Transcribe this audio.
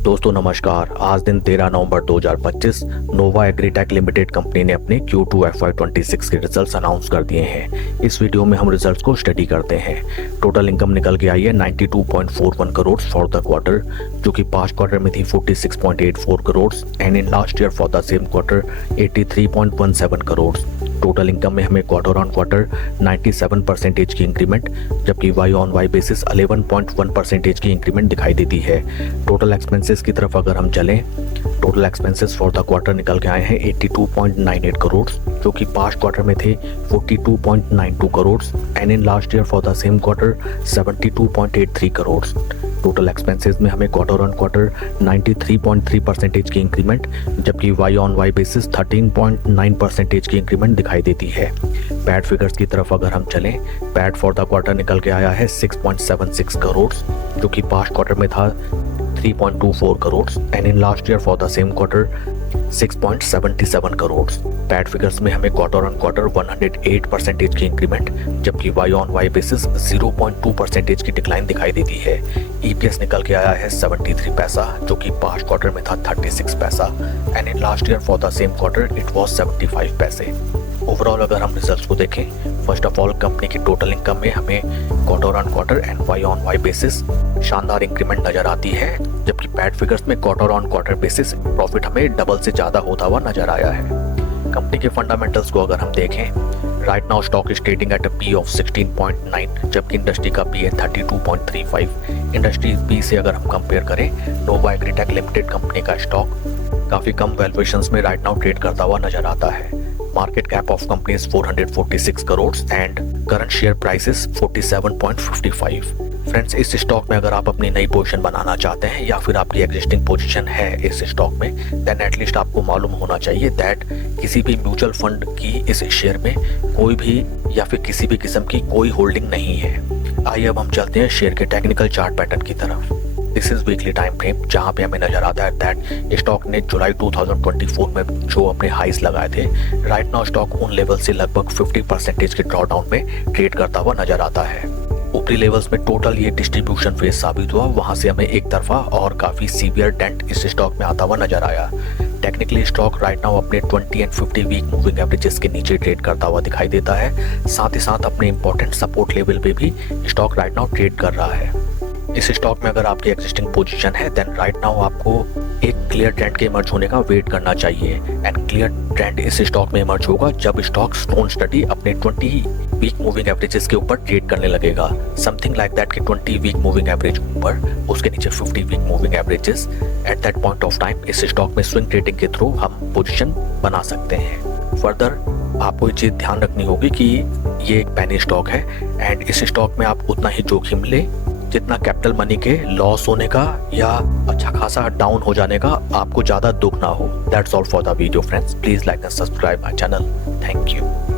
दोस्तों नमस्कार। आज दिन 13 नवंबर 2025 नोवा एग्रीटेक लिमिटेड कंपनी ने अपने Q2 FY26 के रिजल्ट्स अनाउंस कर दिए हैं। इस वीडियो में हम रिजल्ट्स को स्टडी करते हैं। टोटल इनकम निकल के आई है 92.41 करोड़ फॉर द क्वार्टर, जो कि पास्ट क्वार्टर में थी 46.84 crore and in last year for the same quarter 83.17 crore. Total income में हमें क्वार्टर ऑन क्वार्टर 97% की इंक्रीमेंट, जबकि वाई ऑन वाई बेसिस 11.1% की इंक्रीमेंट दिखाई देती है। टोटल एक्सपेंसेस की तरफ अगर हम चलें, total expenses for the quarter निकल के आए हैं 82.98 करोड़, जो कि पास्ट क्वार्टर में थे 42.92 crore and in last year for the same quarter 72.83 crore. Total expenses में हमें क्वार्टर ऑन क्वार्टर 93.3% की इंक्रीमेंट, जबकि वाई ऑन वाई बेसिस 13.9% की इंक्रीमेंट दिखाई देती है। पैड फिगर्स की तरफ अगर हम चलें, पैड फॉर द क्वार्टर निकल के आया है 6.76 करोड़, जो कि पास्ट क्वार्टर में था 3.24 crore and in last year for the same quarter 6.77 crore. Pad figures में हमें क्वार्टर ऑन क्वार्टर 108% की इंक्रीमेंट, जबकि वाई ऑन वाई बेसिस 0.2% की डिक्लाइन दिखाई देती है। ईपीएस निकल के आया है 73 पैसा, जो कि पास्ट क्वार्टर में था 36 पैसा and in last year for the same quarter it was 75 पैसे। ओवरऑल अगर हम रिजल्ट्स को देखें, फर्स्ट ऑफ ऑल कंपनी की टोटल इनकम में हमें quarter on quarter and Y on Y basis शानदार इंक्रीमेंट नजर आती है, जबकि पैड फिगर्स में quarter on quarter basis profit हमें डबल से ज़्यादा होता हुआ नजर आया है। कंपनी के फंडामेंटल्स को अगर हम देखें, right now stock is trading at a P of 16.9, जबकि इंडस्ट्री का पी है 32.35। इंडस्ट्री पी से अगर हम कंपेयर करें, नोवा एग्रीटेक लिमिटेड कंपनी का स्टॉक काफ़ी कम वैल्यूएशंस में राइट नाउ ट्रेड करता हुआ नजर आता है। Market cap of company is 446 crore and current share price is 47.55। Friends, इस स्टॉक में अगर आप अपनी नई पोजीशन बनाना चाहते हैं या फिर आपकी एग्जिस्टिंग पोजीशन है इस स्टॉक में, देन एटलीस्ट आपको मालूम होना चाहिए दैट किसी भी म्यूचुअल फंड की इस शेयर में कोई भी या फिर किसी भी किस्म की कोई होल्डिंग नहीं है। आइए अब हम चलते हैं शेयर के टेक्निकल चार्ट पैटर्न की तरफ। This is weekly time frame, जहां पे हमें नजर आता है दैट स्टॉक ने जुलाई 2024 में जो अपने हाईस लगाए थे, राइट नाउ स्टॉक उन लेवल से लगभग 50% के ड्रॉ डाउन में ट्रेड करता हुआ नजर आता है। ऊपरी लेवल्स में टोटल ये डिस्ट्रीब्यूशन फेज साबित हुआ, वहां से हमें एक तरफा और काफी सीवियर डेंट इस स्टॉक में आता हुआ नजर आया। टेक्निकली स्टॉक राइट नाउ अपने 20 एंड 50 वीक मूविंग एवरेजेस के नीचे ट्रेड करता हुआ दिखाई देता है। साथ ही साथ अपने इंपॉर्टेंट सपोर्ट लेवल पे भी स्टॉक राइट नाउ ट्रेड कर रहा है। इस स्टॉक में अगर आपकी एग्जिस्टिंग पोजीशन है, देन राइट नाउ आपको एक क्लियर ट्रेंड के इमर्ज होने का वेट करना चाहिए एंड क्लियर ट्रेंड इस स्टॉक में इमर्ज होगा जब स्टॉक स्टोन स्टडी अपने 20 वीक मूविंग एवरेजेस के ऊपर ट्रेड करने लगेगा। समथिंग लाइक दैट कि 20 वीक मूविंग एवरेज ऊपर, उसके नीचे 50 week moving averages. At that point of time इस स्टॉक में स्विंग ट्रेडिंग के थ्रू हम पोजीशन बना सकते हैं। फर्दर आपको ये चीज ध्यान रखनी होगी कि ये एक पेनी स्टॉक है एंड इस स्टॉक में आप उतना ही जोखिम लें जितना कैपिटल मनी के लॉस होने का या अच्छा खासा डाउन हो जाने का आपको ज्यादा दुख ना हो। That's all for the video friends. Please like and subscribe my channel. Thank you.